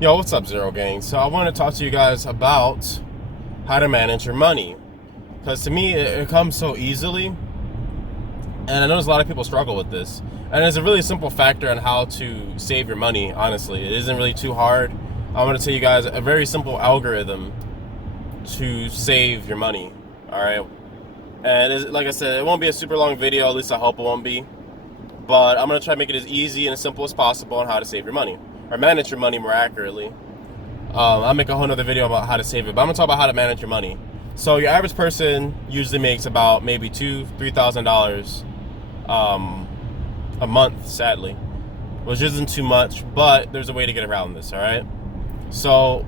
Yo, what's up, Zero Gang? So I want to talk to you guys about how to manage your money. Because to me, it comes so easily. And I know there's a lot of people struggle with this. And it's a really simple factor on how to save your money, honestly. It isn't really too hard. I'm going to tell you guys a very simple algorithm to save your money. All right. And like I said, it won't be a super long video. At least I hope it won't be. But I'm going to try to make it as easy and as simple as possible on how to save your money. Or manage your money more accurately. I'll make a whole nother video about how to save it, but I'm gonna talk about how to manage your money. So your average person usually makes about maybe $2,000-$3,000 a month, sadly, which isn't too much, but there's a way to get around this. All right. So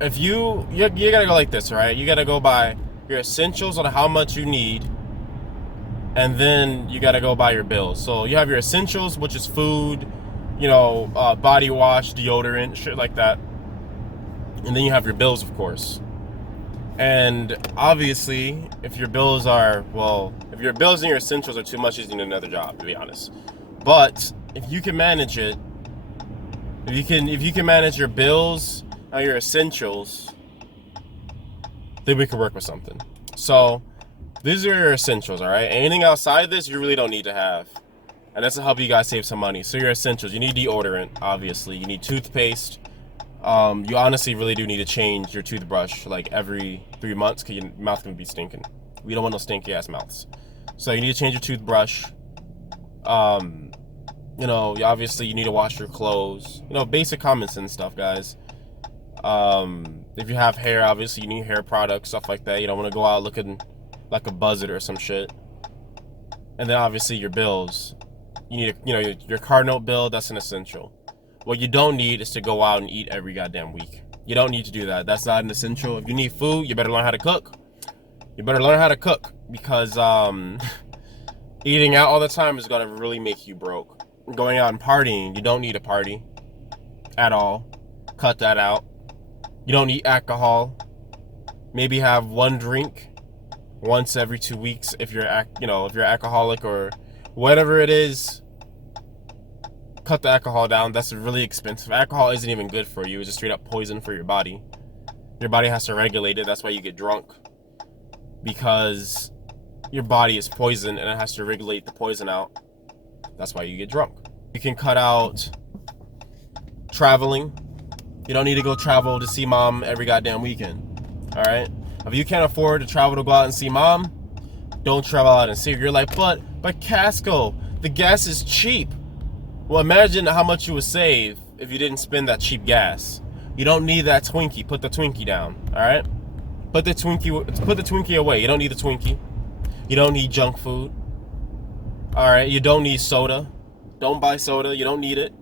if you gotta go like this, all right? You gotta go by your essentials on how much you need, and then you gotta go by your bills. So you have your essentials, which is food, body wash, deodorant, shit like that. And then you have your bills, of course. And obviously, if your bills and your essentials are too much, you need another job, to be honest. But if you can manage it, if you can manage your bills and your essentials, then we can work with something. So these are your essentials, all right? Anything outside this, you really don't need to have. And that's to help you guys save some money. So your essentials, you need deodorant, obviously. You need toothpaste. You honestly really do need to change your toothbrush like every 3 months because your mouth can be stinking. We don't want no stinky ass mouths. So you need to change your toothbrush. Obviously you need to wash your clothes. Basic common sense stuff, guys. If you have hair, obviously you need hair products, stuff like that. You don't want to go out looking like a buzzard or some shit. And then obviously your bills. You need, your car note bill, that's an essential. What you don't need is to go out and eat every goddamn week. You don't need to do that. That's not an essential. If you need food, you better learn how to cook. Because eating out all the time is gonna really make you broke. Going out and partying, you don't need a party at all. Cut that out. You don't need alcohol. Maybe have one drink once every 2 weeks if you're alcoholic or whatever it is. Cut the alcohol down. That's really expensive. Alcohol isn't even good for you. It's just straight up poison for your body. Your body has to regulate it. That's why you get drunk, because your body is poison and it has to regulate the poison out. That's why you get drunk. You can cut out traveling. You don't need to go travel to see mom every goddamn weekend. All right. If you can't afford to travel to go out and see mom, don't travel out and see her. You're like, but Casco, the gas is cheap. Well, imagine how much you would save if you didn't spend that cheap gas. You don't need that Twinkie. Put the Twinkie down, all right? Put the Twinkie away. You don't need the Twinkie. You don't need junk food. All right? You don't need soda. Don't buy soda. You don't need it.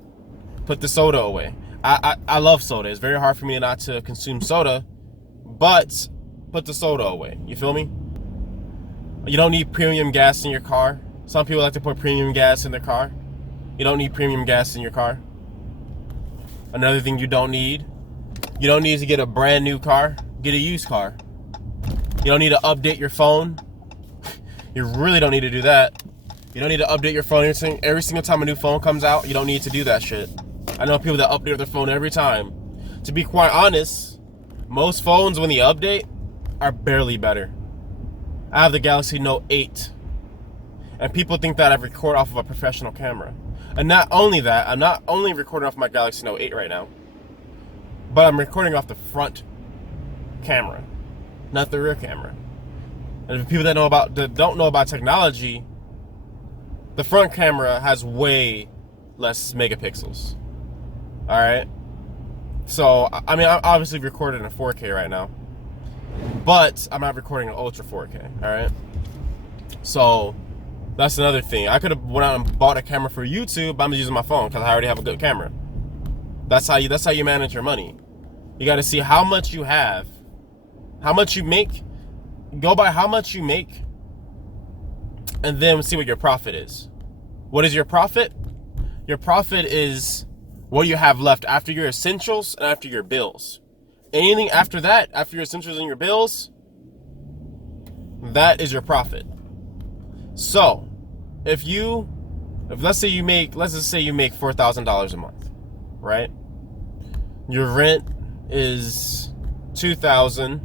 Put the soda away. I love soda. It's very hard for me not to consume soda, but put the soda away. You feel me? You don't need premium gas in your car. Some people like to put premium gas in their car. You don't need premium gas in your car. Another thing you don't need to get a brand new car. Get a used car. You don't need to update your phone. You really don't need to do that. You don't need to update your phone every single time a new phone comes out. You don't need to do that shit. I know people that update their phone every time. To be quite honest, most phones when they update are barely better. I have the Galaxy Note 8. And people think that I record off of a professional camera. And not only that, I'm not only recording off my Galaxy Note 8 right now, but I'm recording off the front camera, not the rear camera. And for people that don't know about technology, the front camera has way less megapixels. All right. So I'm obviously recording in 4K right now, but I'm not recording in Ultra 4K. All right. So that's another thing. I could have went out and bought a camera for YouTube, but I'm just using my phone because I already have a good camera. That's how you manage your money. You got to see how much you have, how much you make. Go by how much you make, and then see what your profit is. What is your profit? Your profit is what you have left after your essentials and after your bills. Anything after that, after your essentials and your bills, that is your profit. So, let's just say you make $4,000 a month, right? your rent is $2,000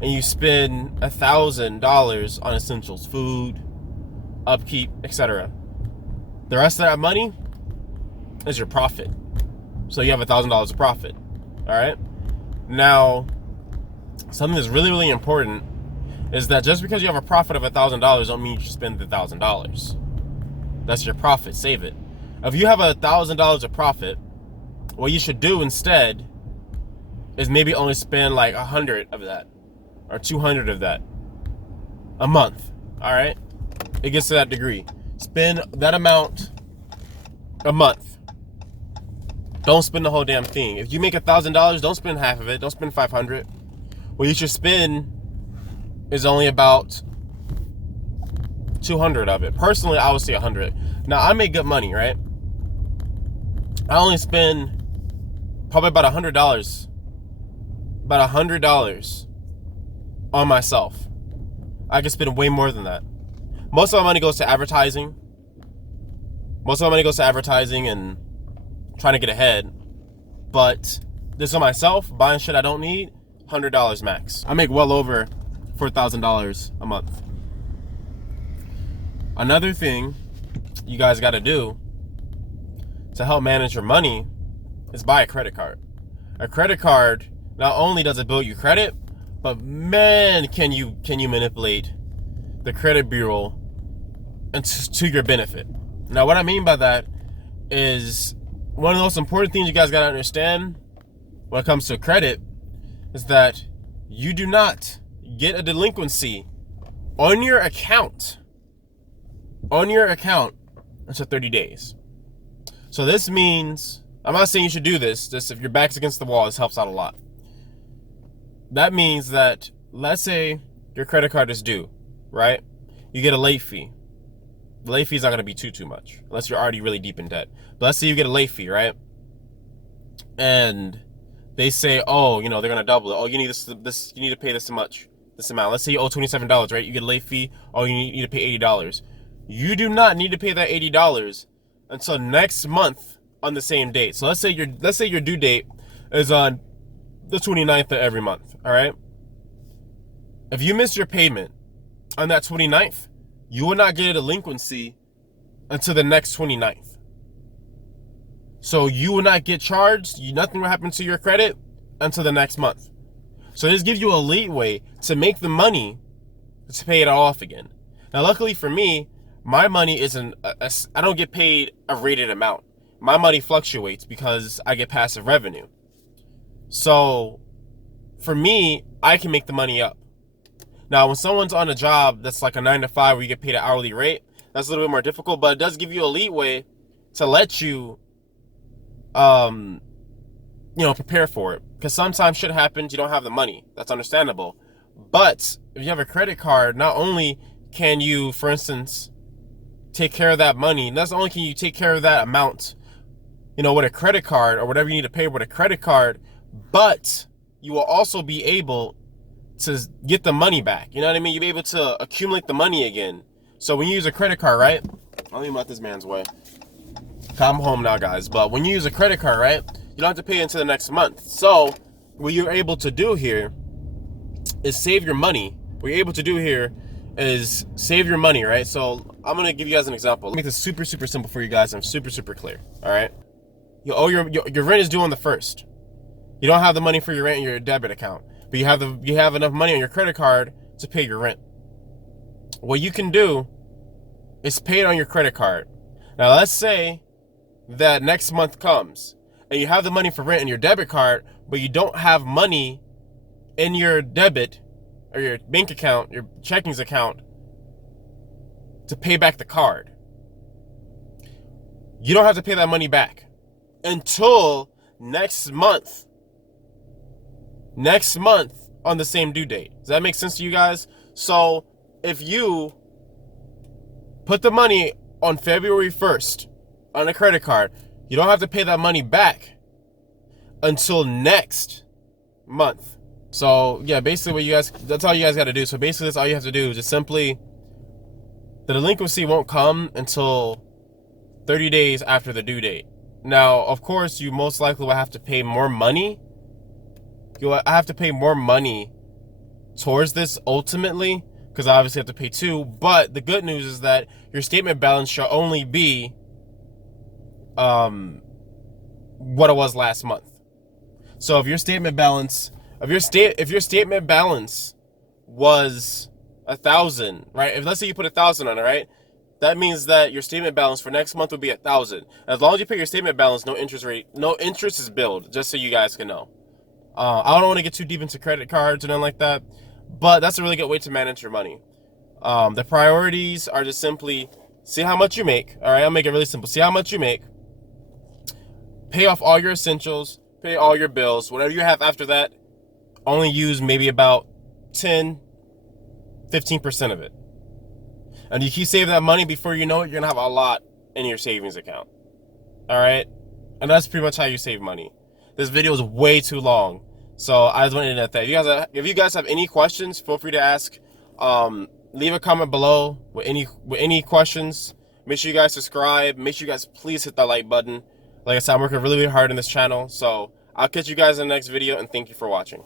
and you spend $1,000 on essentials, food, upkeep, etc. The rest of that money is your profit. So you have $1,000 of profit. All right. Now, something that's really, really important is that just because you have a profit of $1,000 don't mean you should spend the $1,000. That's your profit. Save it. If you have $1,000 of profit, what you should do instead is maybe only spend like 100 of that or 200 of that a month. All right. It gets to that degree. Spend that amount a month. Don't spend the whole damn thing. If you make $1,000, don't spend half of it. Don't spend 500. What you should spend is only about 200 of it. Personally, I would say 100. Now, I make good money, right? I only spend probably about $100. About $100 on myself. I can spend way more than that. Most of my money goes to advertising. Most of my money goes to advertising and trying to get ahead. But this on myself, buying shit I don't need, $100 max. I make well over $4,000 a month. Another thing you guys got to do to help manage your money is buy a credit card. A credit card, not only does it build you credit, but man, can you manipulate the credit bureau to your benefit. Now, what I mean by that is one of the most important things you guys got to understand when it comes to credit is that you do not get a delinquency on your account until 30 days. So this means, I'm not saying you should do this. Just if your back's against the wall, this helps out a lot. That means that, let's say your credit card is due, right? You get a late fee. The late fee is not going to be too much unless you're already really deep in debt. But let's say you get a late fee, right? And they say, oh, they're going to double it. Oh, you need this. You need to pay this amount. Let's say you owe $27, right? You get a late fee. Oh, you need to pay $80. You do not need to pay that $80 until next month on the same date. So let's say your due date is on the 29th of every month. All right. If you miss your payment on that 29th, you will not get a delinquency until the next 29th. So you will not get charged. Nothing will happen to your credit until the next month. So this gives you a leeway to make the money to pay it all off again. Now, luckily for me, my money isn't, I don't get paid a rated amount. My money fluctuates because I get passive revenue. So for me, I can make the money up. Now, when someone's on a job that's like a 9-to-5 where you get paid an hourly rate, that's a little bit more difficult, but it does give you a leeway to let you, prepare for it. Because sometimes shit happens, you don't have the money. That's understandable. But if you have a credit card, not only can you, for instance, take care of that money, not only can you take care of that amount, with a credit card or whatever you need to pay with a credit card, but you will also be able to get the money back. You know what I mean? You'll be able to accumulate the money again. So when you use a credit card, right? I'll leave him out this man's way. I'm home now, guys. But when you use a credit card, right? You don't have to pay until the next month. So what you're able to do here is save your money. What you're able to do here is save your money, right? So I'm going to give you guys an example. Let me make this super, super simple for you guys. I'm super, super clear. All right. You owe your rent is due on the 1st. You don't have the money for your rent in your debit account, but you have enough money on your credit card to pay your rent. What you can do is pay it on your credit card. Now, let's say that next month comes and you have the money for rent in your debit card, but you don't have money in your debit or your bank account, your checkings account to pay back the card. You don't have to pay that money back until next month. Next month on the same due date. Does that make sense to you guys? So if you put the money on February 1st on a credit card, you don't have to pay that money back until next month. So yeah, basically that's all you guys got to do. So basically that's all you have to do. Just simply, the delinquency won't come until 30 days after the due date. Now, of course, you most likely will have to pay more money. You'll have to pay more money towards this ultimately, because I obviously have to pay too. But the good news is that your statement balance shall only be what it was last month. So if your statement balance, if your statement balance was 1,000, right? If let's say you put 1,000 on it, right? That means that your statement balance for next month would be 1,000. As long as you pay your statement balance, no interest is billed. Just so you guys can know. I don't want to get too deep into credit cards or nothing like that, but that's a really good way to manage your money. The priorities are just simply see how much you make. All right, I'll make it really simple. See how much you make. Pay off all your essentials. Pay all your bills. Whatever you have after that, only use maybe about 10, 15% of it. And you keep saving that money, before you know it, you're going to have a lot in your savings account. All right? And that's pretty much how you save money. This video is way too long, so I just wanted to add that. If you guys have any questions, feel free to ask. Leave a comment below with any questions. Make sure you guys subscribe. Make sure you guys please hit that like button. Like I said, I'm working really, really hard on this channel, so I'll catch you guys in the next video, and thank you for watching.